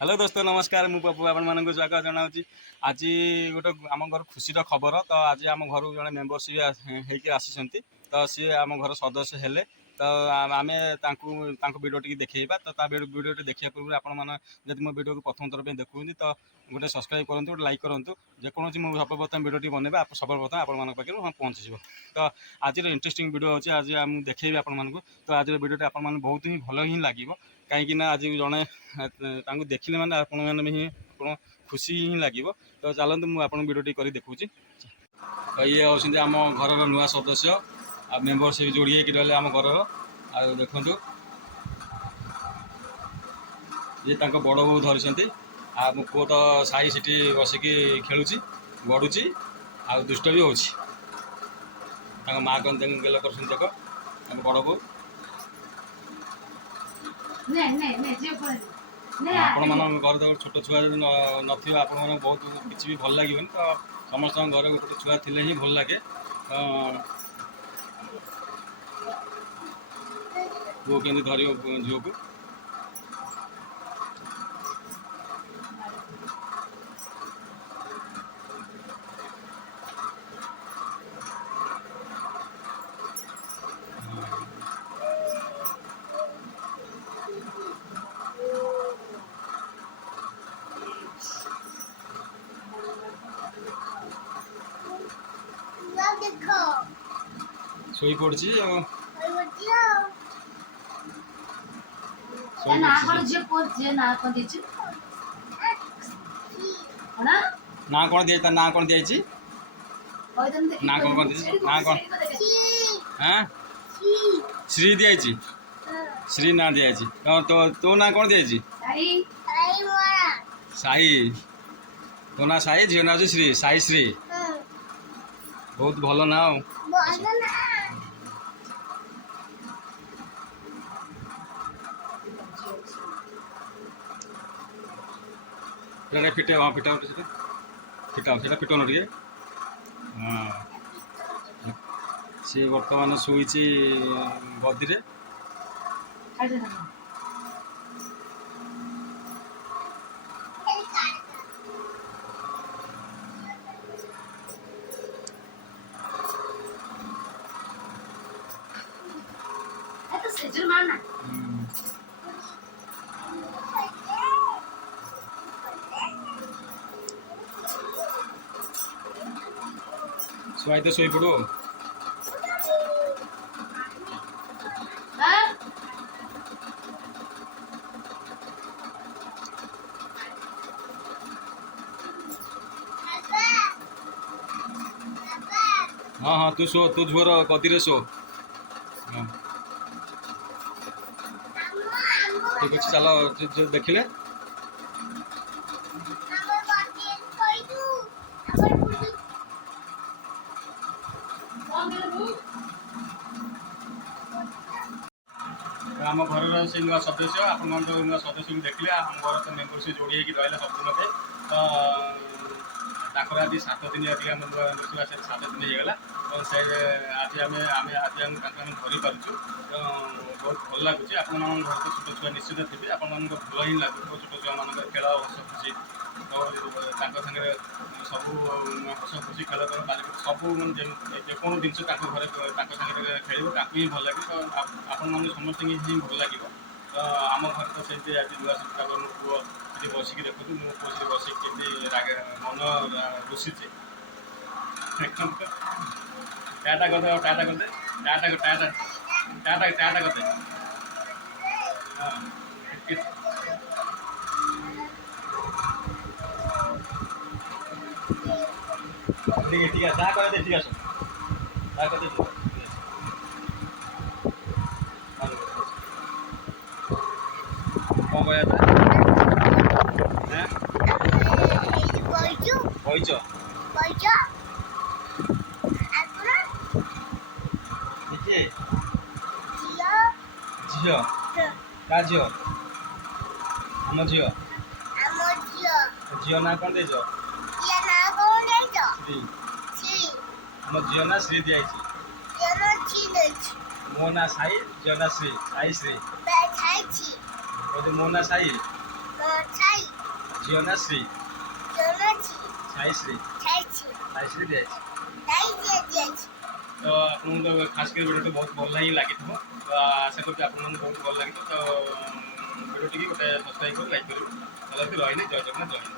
Hello दोस्त नमस्कार मु पप्पू आपण मानक स्वागत जनावि आज गोटे आम घर खुशी खबर तो आज आम घर जड़े मेम्बरशिप होकर आसी तो सी आम घर सदस्य हेले तो आम भिडियो टी देखा तो भिडियो देखा पूर्व आप मो भिडियो को प्रथम थर देखुं तो गोटे सब्सक्राइब करूँ गोटे लाइक करूँ जेकोसी मुझे सर्वप्रथम भिडियो टी बनवा सर्वप्रथम आप पाखे पहुँची तो आज इंटरेस्टिंग भिडियो अच्छे आज मुझे देखेबी आपको तो आज भिडियो आप बहुत ही भल ही लगे कहीं आज जड़े देखिले मैंने आप खुशी ही लगे तो चलते मुझे आपको भिडियो कर देखुची तो ये होती आम घर नुआ सदस्य आ मेम्बरशिप जोड़ी रही आम घर देखु ये बड़ बो धरी आ मो पुओ तो साई सीटी बसिकी खेलुची गड़ुची आ दुष्ट भी हो माँ कौन गेल कर देख बड़ बो आपण मान घर छोट छुआ जब न आप बहुत किसी भी भल लगे तो समस्त घर गोटे छुआ थे ही भल लगे पुओ के धर झील को शोई पड़ी ना कौन दिए ना कौन दिए ना कौन दिए ना कौन ना कौन हाँ श्री दिखाई श्री ना दिखाई तो तो ना कौन दिखाई साई तो ना साई झील ना श्री साई श्री बहुत भल ना फिटे हाँ फिटा फिटा से फिटन टे हाँ सी बर्तमान शुई गदी शुआई तो शोई पड़ो हाँ हाँ तू शो तू झोर गदी शो हाँ ठीक अच्छे चलो देखिले आम घर से नुआ सदस्य आप नुआ सदस्य भी देखिले आम घर तो मेम्बरशिप जोड़ी रहा सबदिन ताकर आज 7 दिन आम मेम्बरशिप आस 7 दिन होगा तो से आज आम आज धरी पार्चु तो बहुत भल लगुच आप घर तो छोट छुआ निश्चित थे आप भल ही लगे छोट छुआ मान खेल हस खुशी तो सागे सब हस खुशी खेल सब जेको जिनस घर सागे खेल ही भल लगे तो आपण समस्त ही भल लगे तो आम घर तो से आज नुआ सब मो पुओ ये बसिक देखु मो पुओ से बसिक मन रुषि टाटा करदे टाटा करदे टाटा टाटा टाटा टाटा करदे हाँ ठीक है ठीक है ता कर दे ठीक है ता कर दे कौन कहया था हैं बोइचो बोइचो आकुरा देखिए जियो जियो का जियो हम जियो जियो ना कौन दे जो श्री श्री हम जियो ना श्री दिया मो ना साई जियो ना श्री साई श्री मो ना साई ଝିଅ ନା ଶ୍ରୀ ସାଇଶ୍ରୀ ସାଇଶ୍ରୀ ଦିଆଯାଇଛି। ତ ଆପଣଙ୍କୁ ତ ଖାସ୍ କରି ଭିଡ଼ିଓଟି ବହୁତ ଭଲ ହିଁ ଲାଗିଥିବ। ତ ଆଶା କରୁଛି ଆପଣମାନଙ୍କୁ ବହୁତ ଭଲ ଲାଗିଥିବ। ତ ଭିଡ଼ିଓଟିକି ଗୋଟେ ସବସ୍କ୍ରାଇବ୍ କରି ଲାଇକ୍ କରିବେ। ରହିଲେ ଜୟ ଜଗନ୍ନାଥ ଜୟ ହିନ୍ଦ।